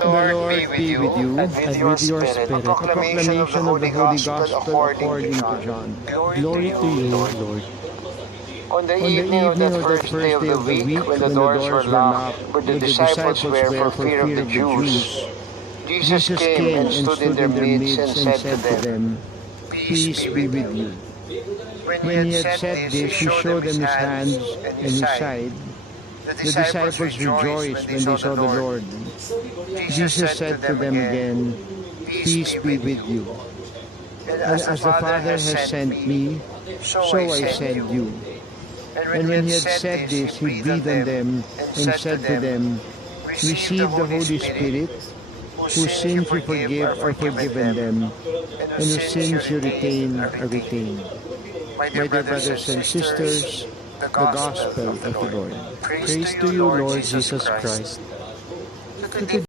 The Lord be with you, and with your spirit. A proclamation of the Holy Gospel according to John. Glory to you, Lord. On the evening of that first day of the week, when the doors were locked, where the disciples were for fear of the Jews, Jesus came and stood in their midst and said to them, "Peace be with you." When he had said this, he showed them his hands and his side. The disciples rejoiced when they saw the Lord. Jesus said to them again, "Peace be with you. And as the Father has sent me, so I send you." And when he had said this, he breathed on them and said to them, "Receive the Holy Spirit. Whose sins you forgive are forgiven them, and whose sins you retain are retained." My dear brothers and sisters, the Gospel of the Lord. Praise to you, Lord Jesus Christ. Today